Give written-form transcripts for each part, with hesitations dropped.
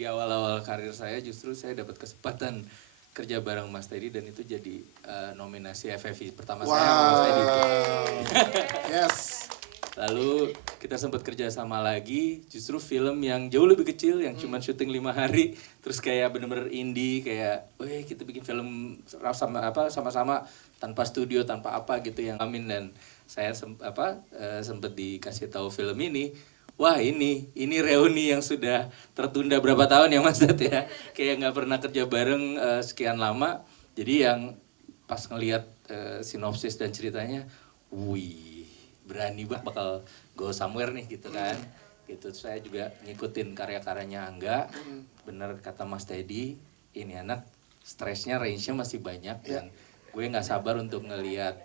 di awal-awal karir saya justru saya dapat kesempatan kerja bareng Mas Teddy dan itu jadi nominasi FFI pertama saya sama Mas Teddy. Yes. Lalu kita sempat kerja sama lagi, justru film yang jauh lebih kecil, yang cuma syuting 5 hari, terus kayak bener-bener indie, kayak, weh kita bikin film sama-sama tanpa studio, tanpa apa gitu yang amin dan saya sempat dikasih tahu film ini. Wah ini reuni yang sudah tertunda berapa tahun ya Mas Dad ya, kayak nggak pernah kerja bareng sekian lama, jadi yang pas ngelihat sinopsis dan ceritanya, wih. Berani banget bakal go somewhere nih gitu kan. Gitu saya juga ngikutin karya-karyanya Angga. Bener kata Mas Teddy, ini anak stresnya range-nya masih banyak dan gue nggak sabar untuk ngelihat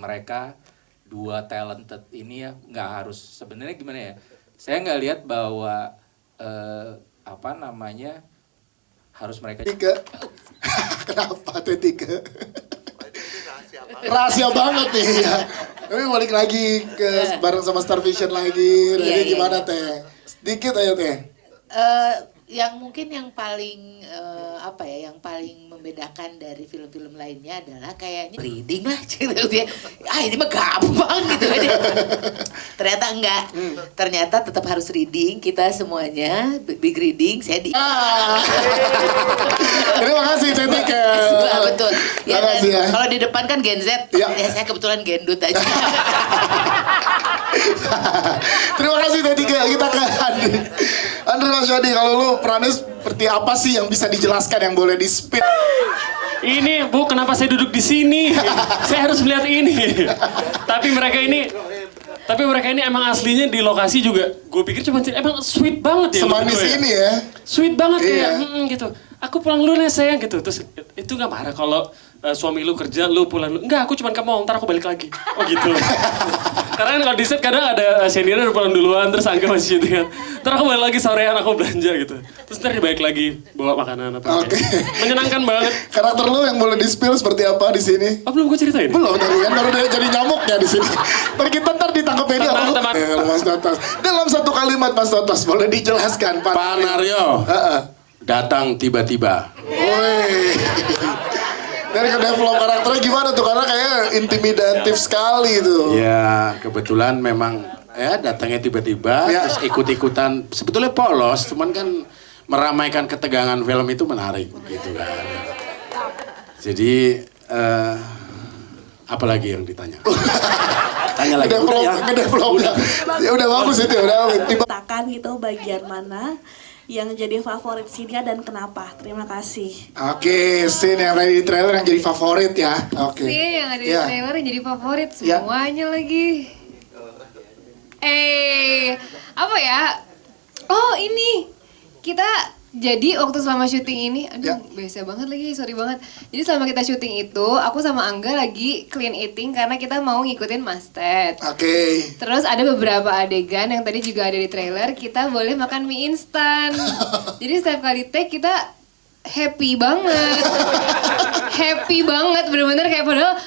mereka dua talented ini ya nggak harus sebenarnya gimana ya. Saya nggak lihat bahwa harus mereka Tiga. Kenapa tuh tiga? Rahasia banget nih ya. Tapi balik lagi ke bareng sama Star Vision lagi. Ini gimana Teh? Sedikit aja Teh. Yang mungkin yang paling yang paling membedakan dari film-film lainnya adalah kayaknya reading lah gitu dia. Ini mah gampang gitu aja. Ternyata enggak. Ternyata tetap harus reading. Kita semuanya big reading. Saya di. Terima kasih Teh Tika. Betul. Ya, kalau di depan kan Gen Z. Ya saya kebetulan gendut aja. Terima kasih Teh Tika. Kita ke Andre Mas Yadi, kalau lu perannya seperti apa sih yang bisa dijelaskan yang boleh di-speed? Ini Bu, kenapa saya duduk di sini? Saya harus melihat ini. Tapi mereka ini emang aslinya di lokasi juga. Gue pikir cuma emang sweet banget ya. Semanis ini ya. Sweet banget kayak gitu. Aku pulang dulu nih sayang gitu. Terus itu nggak marah kalau suami lu kerja, lu pulang dulu. Enggak, aku cuma mau, ntar aku balik lagi. Oh gitu. Karena kan kalau di set kadang ada senior udah pulang duluan, terus Angga masih gitu kan. Ntar aku balik lagi sorean, aku belanja gitu. Terus ntar dia balik lagi, bawa makanan apa. Oke. Menyenangkan banget. Karakter lu yang boleh di-spill seperti apa di sini? Oh belum gue ceritain? Belum, tadi kan baru jadi nyamuknya di sini. Ntar ditangkap ini Mas Totos. Dalam satu kalimat Mas Totos, boleh dijelaskan Pak Naryo, datang tiba-tiba. Woi. Dari ke develop karakternya gimana tuh? Karena kayak intimidatif sekali tuh. Ya, kebetulan memang datangnya tiba-tiba, terus ikut-ikutan. Sebetulnya polos, cuman kan meramaikan ketegangan film itu menarik gitu kan. Jadi, apalagi yang ditanya? Tanya lagi. Ngedevelop. Ya udah bagus itu, udah. Katakan gitu bagian mana yang jadi favorit scene-nya dan kenapa? Terima kasih. Oke, scene yang ada di trailer yang jadi favorit ya. Oke. Scene yang ada di trailer yang jadi favorit semuanya lagi. Apa ya? Oh ini kita jadi waktu selama syuting ini, biasa banget lagi, sorry banget. Jadi selama kita syuting itu, aku sama Angga lagi clean eating karena kita mau ngikutin Mas Ted. Oke. Terus ada beberapa adegan yang tadi juga ada di trailer, kita boleh makan mie instan. Jadi setiap kali take kita happy banget. Happy banget, bener-bener kayak padahal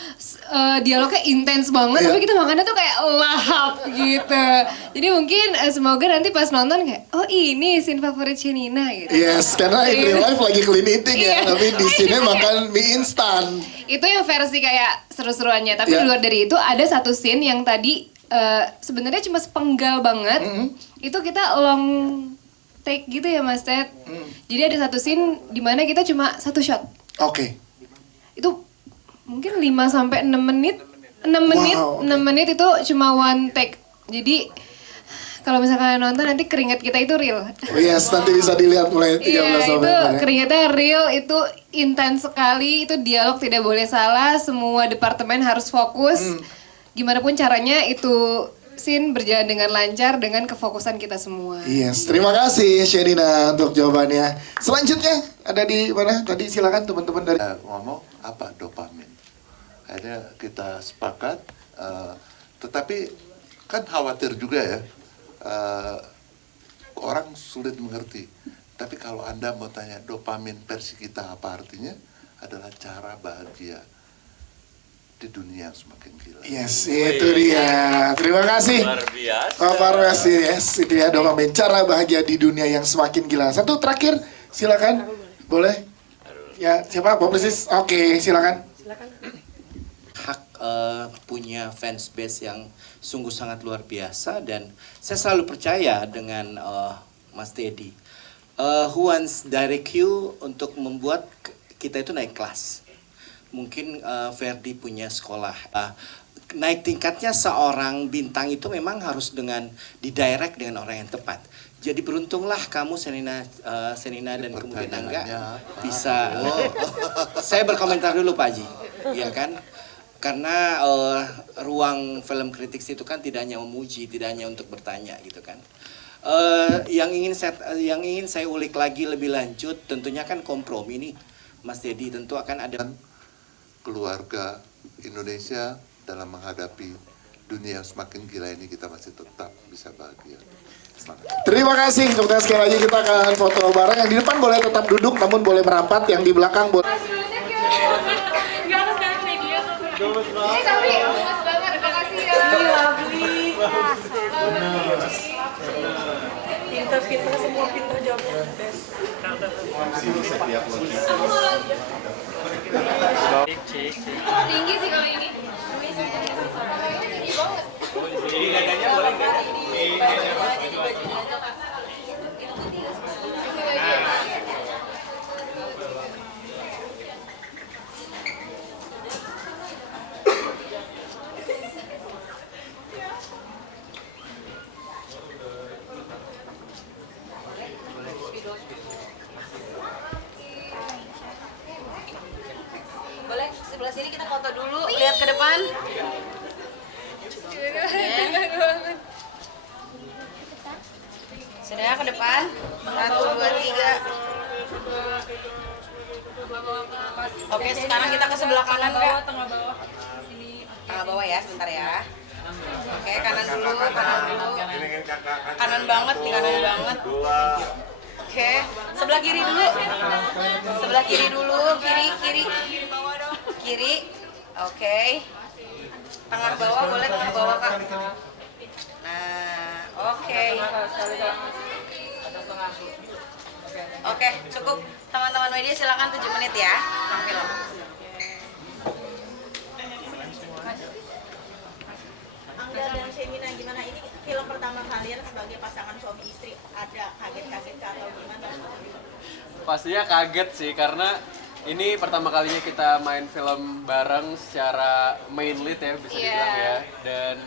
dialognya intens banget, tapi kita makannya tuh kayak lahap gitu. Jadi mungkin semoga nanti pas nonton kayak, oh ini scene favorit Shenina gitu. Yes, karena in real life lagi clean eating ya, tapi di sini makan mie instan. Itu yang versi kayak seru-seruannya, tapi di luar dari itu ada satu scene yang tadi sebenarnya cuma sepenggal banget. Itu kita long take gitu ya Mas Ted. Jadi ada satu scene di mana kita cuma satu shot. Oke. Itu mungkin 5-6 menit. 6 menit, wow, 6 menit itu cuma one take. Jadi kalau misalkan nonton nanti keringat kita itu real. Oh yes, nanti bisa dilihat mulai 13 November. Itu keringatnya real, itu intens sekali, itu dialog tidak boleh salah, semua departemen harus fokus. Gimana pun caranya itu scene berjalan dengan lancar dengan kefokusan kita semua. Yes, terima kasih Shenina untuk jawabannya. Selanjutnya ada di mana? Tadi silakan teman-teman dari ngomong apa dopamin. Akhirnya kita sepakat, tetapi kan khawatir juga ya, orang sulit mengerti. Tapi kalau Anda mau tanya dopamin versi kita apa artinya, adalah cara bahagia. di dunia yang semakin gila. Yes, itu dia. Terima kasih. Luar biasa. Pak Parwes, yes, itu dia dong Cara Bahagia di Dunia yang Semakin Gila. Satu terakhir, silakan. Boleh? Ya, siapa? Publisis? Oke, silakan. Hak punya fans base yang sungguh sangat luar biasa dan saya selalu percaya dengan Mas Dedi. Who wants direct you untuk membuat kita itu naik kelas. Mungkin Ferdi punya sekolah. Naik tingkatnya seorang bintang itu memang harus dengan didirect dengan orang yang tepat. Jadi beruntunglah kamu Senina dan kemudian Angga bisa. Saya berkomentar dulu Pak Haji, ya kan? Karena ruang film kritik itu kan tidak hanya memuji, tidak hanya untuk bertanya gitu kan. Yang ingin saya ulik lagi lebih lanjut, tentunya kan kompromi nih, Mas Dedi tentu akan ada Keluarga Indonesia dalam menghadapi dunia yang semakin gila ini kita masih tetap bisa bahagia. Semangat. Terima kasih. Sebentar sekali lagi kita akan foto bareng. Yang di depan boleh tetap duduk, namun boleh merapat. Yang di belakang boleh. Ini tapi bagus banget, makasih ya. Pinter-pinter semua pinter jawabnya. Tinggi sih kalau ini. Kalau ini tinggi banget. Boleh sebelah sini kita foto dulu, lihat ke depan. Sudah ke depan. 1, 2, 3. Oke, sekarang kita ke sebelah kanan Kak. Tengah bawah ya, sebentar ya. Oke, kanan dulu, kanan dulu. Kanan banget nih, kanan banget. Oke, sebelah kiri dulu. Sebelah kiri dulu, kiri. Kiri. Oke. Tengah bawah boleh, tengah bawah Kak. Nah, oke. Oke, cukup. Teman-teman media silakan 7 menit ya. Tampil. Angga dan Semina, gimana ini film pertama kalian sebagai pasangan suami istri? Ada kaget-kaget atau gimana? Pastinya kaget sih karena ini pertama kalinya kita main film bareng secara main lead ya bisa dibilang ya. Dan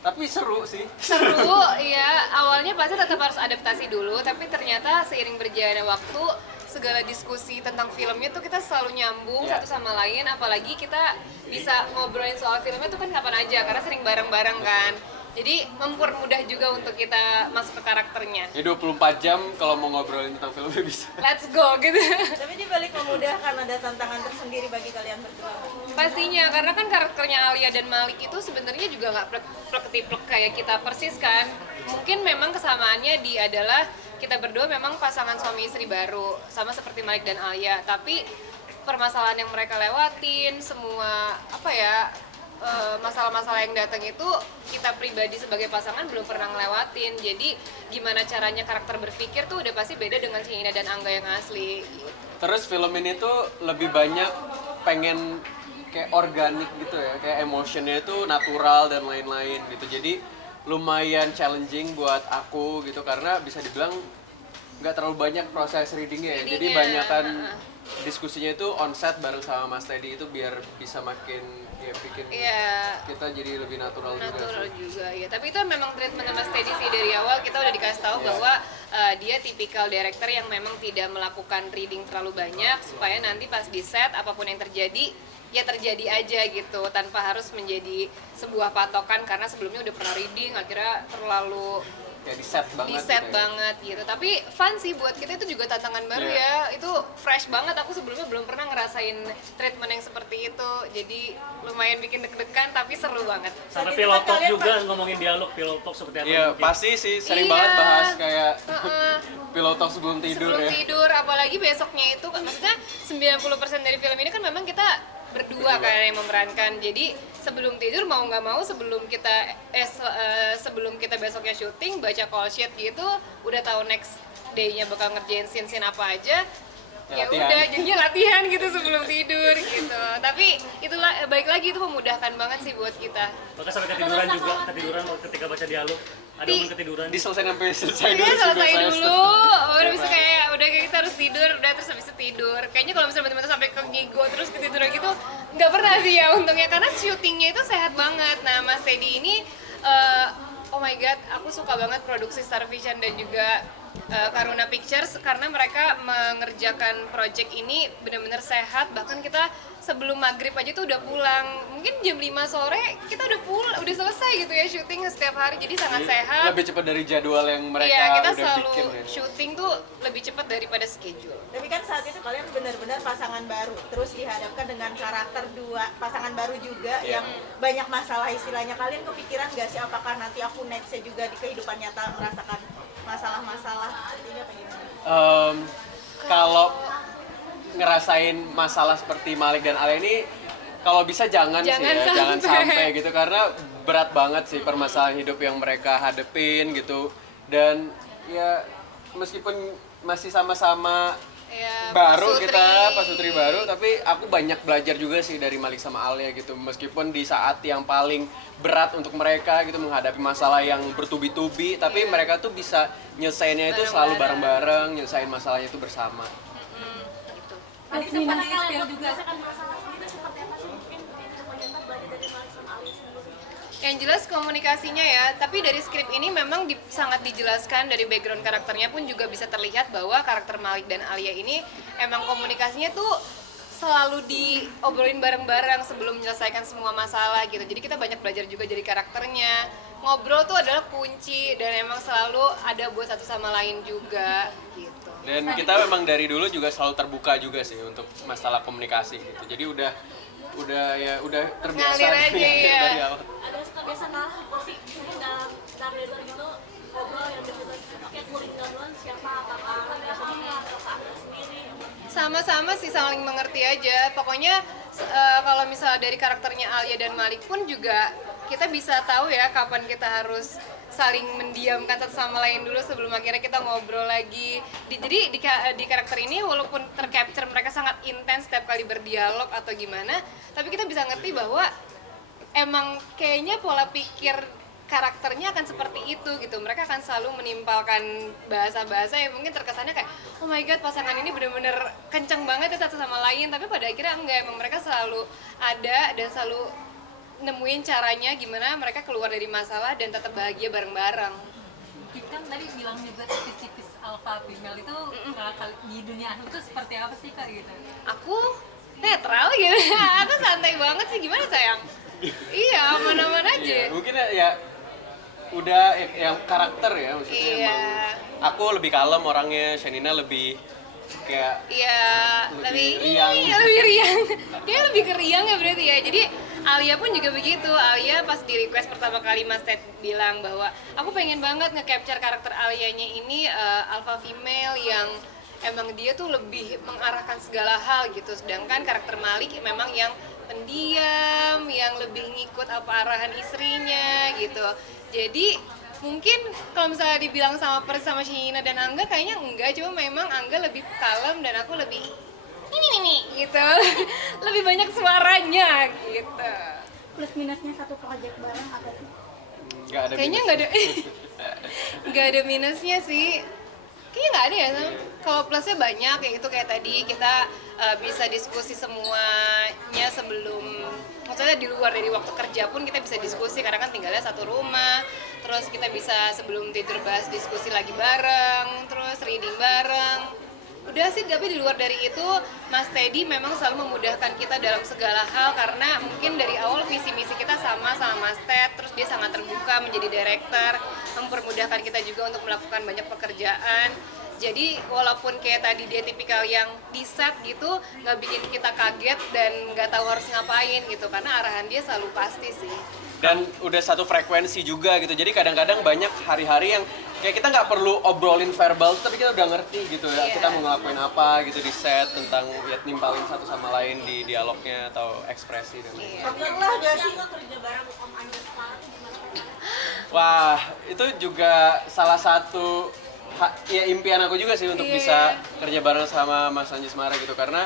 tapi seru sih. Seru, iya. Awalnya pasti tetap harus adaptasi dulu, tapi ternyata seiring berjalannya waktu, segala diskusi tentang filmnya tuh kita selalu nyambung satu sama lain, apalagi kita bisa ngobrolin soal filmnya tuh kan kapan aja, karena sering bareng-bareng kan. Jadi mempermudah juga untuk kita masuk ke karakternya. Ya 24 jam kalau mau ngobrolin tentang filmnya bisa. Let's go gitu. Tapi di balik memudahkan ada tantangan tersendiri bagi kalian berdua. Pastinya, karena kan karakternya Alia dan Malik itu sebenarnya juga nggak plek-plek kayak kita persis kan. Mungkin memang kesamaannya adalah kita berdua memang pasangan suami istri baru, sama seperti Malik dan Alia. Tapi permasalahan yang mereka lewatin, semua masalah-masalah yang datang itu kita pribadi sebagai pasangan belum pernah ngelewatin. Jadi gimana caranya karakter berpikir tuh udah pasti beda dengan Cina dan Angga yang asli. Terus film ini tuh lebih banyak pengen kayak organik gitu ya, kayak emotionnya itu natural dan lain-lain gitu. Jadi lumayan challenging buat aku gitu karena bisa dibilang nggak terlalu banyak proses readingnya ya. Jadi banyakan diskusinya itu on set bareng sama Mas Teddy itu biar bisa makin ya bikin kita jadi lebih natural juga ya. Tapi itu memang treatment Mas Teddy sih dari awal kita udah dikasih tahu bahwa dia tipikal director yang memang tidak melakukan reading terlalu banyak supaya nanti pas di set apapun yang terjadi ya terjadi aja gitu tanpa harus menjadi sebuah patokan karena sebelumnya udah pernah reading akhirnya terlalu kayak di set banget gitu. Tapi fun sih buat kita itu juga tantangan baru ya. Itu fresh banget. Aku sebelumnya belum pernah ngerasain treatment yang seperti itu. Jadi lumayan bikin deg-degan tapi seru banget. Sampai pillow talk juga ngomongin dialog pillow talk seperti apa? Iya, pasti sih sering banget bahas kayak pillow talk sebelum tidur apalagi besoknya itu maksudnya 90% dari film ini kan memang kita berdua kan yang memerankan. Jadi sebelum tidur mau nggak mau sebelum kita besoknya syuting baca call sheet gitu udah tahu next day-nya bakal ngerjain scene apa aja. Ya Latihan. udah jadinya latihan gitu sebelum tidur gitu. Tapi itulah baik lagi itu memudahkan banget sih buat kita. Bahkan sampai ketiduran juga, ketiduran ketika baca dialog. Ada momen ketiduran. Diselesaikan sampai selesai Iya dulu. selesai saya dulu, udah bisa kayak udah kayak kita harus tidur, udah terus habis itu tidur. Kayaknya kalau misalnya bener-bener sampai ke ngigo terus ketiduran gitu, nggak pernah sih ya untungnya karena syutingnya itu sehat banget. Nah Mas Teddy ini, oh my god, aku suka banget produksi Star Vision dan juga Karuna Pictures karena mereka mengerjakan project ini benar-benar sehat. Bahkan kita sebelum maghrib aja tuh udah pulang. Mungkin jam 5 sore kita udah selesai gitu ya syuting setiap hari. Jadi sangat sehat. Lebih cepat dari jadwal yang mereka Iya, kita udah selalu bikin ya. syuting tuh lebih cepat daripada schedule. Tapi kan saat itu kalian benar-benar pasangan baru, terus dihadapkan dengan karakter dua pasangan baru juga yang banyak masalah istilahnya. Kalian kepikiran gak sih apakah nanti aku nextnya juga di kehidupan nyata merasakan masalah-masalah sepertinya apa gimana? Kalau ngerasain masalah seperti Malik dan Alia ini kalau bisa jangan sih ya, jangan sampai gitu karena berat banget sih permasalahan hidup yang mereka hadepin gitu. Dan ya meskipun masih sama-sama Ya, baru Pak Sutri. kita Pasutri baru, tapi aku banyak belajar juga sih dari Malik sama Alia gitu. Meskipun di saat yang paling berat untuk mereka gitu menghadapi masalah yang bertubi-tubi, tapi mereka tuh bisa nyelesainnya itu selalu bareng-bareng, nyelesain masalahnya itu bersama. Gitu. Tadi sempat kalian juga. Yang jelas komunikasinya ya, tapi dari skrip ini memang sangat dijelaskan dari background karakternya pun juga bisa terlihat bahwa karakter Malik dan Alia ini emang komunikasinya tuh selalu diobrolin bareng-bareng sebelum menyelesaikan semua masalah gitu. Jadi kita banyak belajar juga dari karakternya. Ngobrol tuh adalah kunci dan emang selalu ada buat satu sama lain juga gitu. Dan kita memang dari dulu juga selalu terbuka juga sih untuk masalah komunikasi gitu. Jadi udah terbiasa Ngalir aja ya. dari awal. Ada kebiasaan pasti mungkin dalam trailer gitu ngobrol yang deket kayak kulit duluan siapa apakah biasanya atau Anda sendiri. Sama-sama sih saling mengerti aja. Pokoknya kalau misalnya dari karakternya Alia dan Malik pun juga kita bisa tahu ya kapan kita harus saling mendiamkan satu sama lain dulu sebelum akhirnya kita ngobrol lagi. Jadi di karakter ini walaupun tercapture mereka sangat intens setiap kali berdialog atau gimana, tapi kita bisa ngerti bahwa emang kayaknya pola pikir karakternya akan seperti itu gitu. Mereka akan selalu menimpalkan bahasa-bahasa yang mungkin terkesannya kayak oh my god pasangan ini bener-bener kenceng banget ya satu sama lain, tapi pada akhirnya enggak, emang mereka selalu ada dan selalu nemuin caranya gimana mereka keluar dari masalah dan tetap bahagia bareng-bareng. Kan tadi bilang juga tipis-tipis alpha female itu di dunia itu seperti apa sih Kak gitu? Aku netral gitu, aku santai banget sih, gimana sayang? Iya, aman-aman aja. Iya, mungkin ya udah yang karakter ya maksudnya Iya. emang aku lebih kalem orangnya, Shanina lebih kayak Iya, lebih riang. Iya, lebih riang. Dia lebih ke riang ya berarti ya. Jadi Alia pun juga begitu. Alia pas di request pertama kali Mas Ted bilang bahwa aku pengen banget nge-capture karakter Alianya ini alpha female yang emang dia tuh lebih mengarahkan segala hal gitu. Sedangkan karakter Malik memang yang pendiam, yang lebih ngikut apa arahan istrinya gitu. Jadi mungkin kalau misalnya dibilang sama Shina dan Angga kayaknya enggak, cuma memang Angga lebih kalem dan aku lebih ini gitu. Lebih banyak suaranya gitu. Plus minusnya satu project bareng apa sih? nggak ada Kayaknya minus. nggak ada nggak ada minusnya sih. Kayaknya nggak ada ya. Kalau plusnya banyak kayak gitu, kayak tadi kita bisa diskusi semuanya sebelum, maksudnya di luar dari waktu kerja pun kita bisa diskusi karena kan tinggalnya satu rumah. Terus kita bisa sebelum tidur bahas diskusi lagi bareng, terus reading bareng. Udah sih, tapi di luar dari itu Mas Teddy memang selalu memudahkan kita dalam segala hal karena mungkin dari awal visi misi kita sama Mas Ted, terus dia sangat terbuka menjadi director, mempermudahkan kita juga untuk melakukan banyak pekerjaan. Jadi walaupun kayak tadi dia tipikal yang di set gitu, nggak bikin kita kaget dan nggak tahu harus ngapain gitu karena arahan dia selalu pasti sih. Dan udah satu frekuensi juga gitu, jadi kadang-kadang banyak hari-hari yang kayak kita nggak perlu obrolin verbal tapi kita udah ngerti gitu ya kita mau ngelakuin apa gitu di set tentang ya nimpalin satu sama lain di dialognya atau ekspresi dan lain-lain. Pernah gak sih? Wah, itu juga salah satu ya impian aku juga sih untuk bisa kerja bareng sama Mas Anjis Mara gitu karena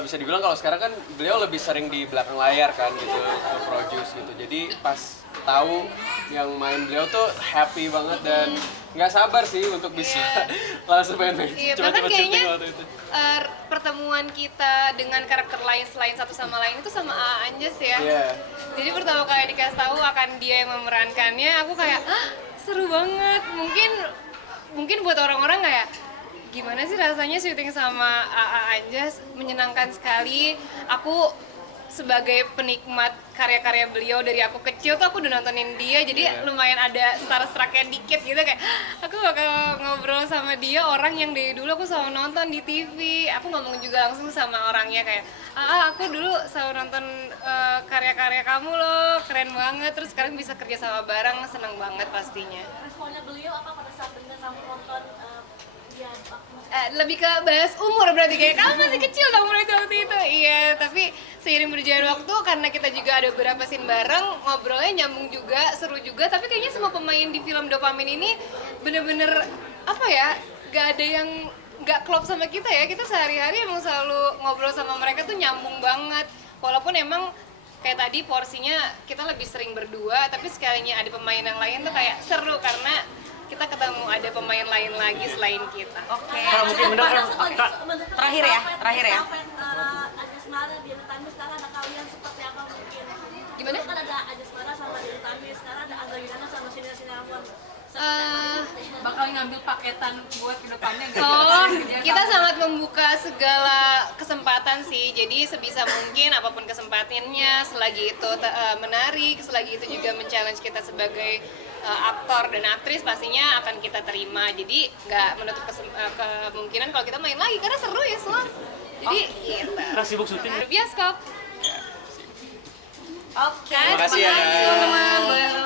bisa dibilang kalau sekarang kan beliau lebih sering di belakang layar kan gitu untuk produce gitu. Jadi pas tahu yang main beliau tuh happy banget dan nggak sabar sih untuk bisa langsung main Bahkan kayaknya pertemuan kita dengan karakter lain selain satu sama lain itu sama A. Anjas ya. Jadi pertama kali dikasih tahu akan dia yang memerankannya, aku kayak seru banget. Mungkin buat orang-orang kayak gimana sih rasanya syuting sama A. Anjas, menyenangkan sekali. Aku sebagai penikmat karya-karya beliau dari aku kecil tuh aku udah nontonin dia, jadi lumayan ada starstruck-nya dikit gitu kayak aku bakal ngobrol sama dia, orang yang dari dulu aku selalu nonton di TV. Aku ngomong juga langsung sama orangnya kayak aku dulu selalu nonton karya-karya kamu loh, keren banget, terus sekarang bisa kerja sama bareng, seneng banget pastinya. Responnya beliau apa pada saat dengar kamu nonton dia? Lebih ke bahas umur berarti kayak kamu masih kecil kamu waktu itu. Iya, tapi seiring berjalan waktu karena kita juga ada beberapa scene bareng, ngobrolnya nyambung juga, seru juga. Tapi kayaknya semua pemain di film Dopamin ini bener-bener apa ya, gak ada yang gak klop sama kita ya. Kita sehari-hari emang selalu ngobrol sama mereka tuh nyambung banget. Walaupun emang kayak tadi porsinya kita lebih sering berdua, tapi sekalinya ada pemain yang lain tuh kayak seru karena kita ketemu ada pemain lain lagi selain kita. Oke. Mungkin benar kan? Terakhir ya. Anjas Mara, Dewi Tamis, sekarang ada kalian seperti apa mungkin? Gimana? Kan ada Anjas Mara sama Dewi Tamis, sekarang ada Angga Yunana sama Sinamon. Bakal ngambil paketan buat ke depannya gitu. Kita sangat membuka segala kesempatan sih. Jadi sebisa mungkin apapun kesempatannya, selagi itu menarik, selagi itu juga men-challenge kita sebagai aktor dan aktris pastinya akan kita terima. Jadi nggak menutup kemungkinan kalau kita main lagi karena seru ya Slam. Jadi Karena sibuk syuting. bioskop. Oke. Terima kasih ya. Sama-sama.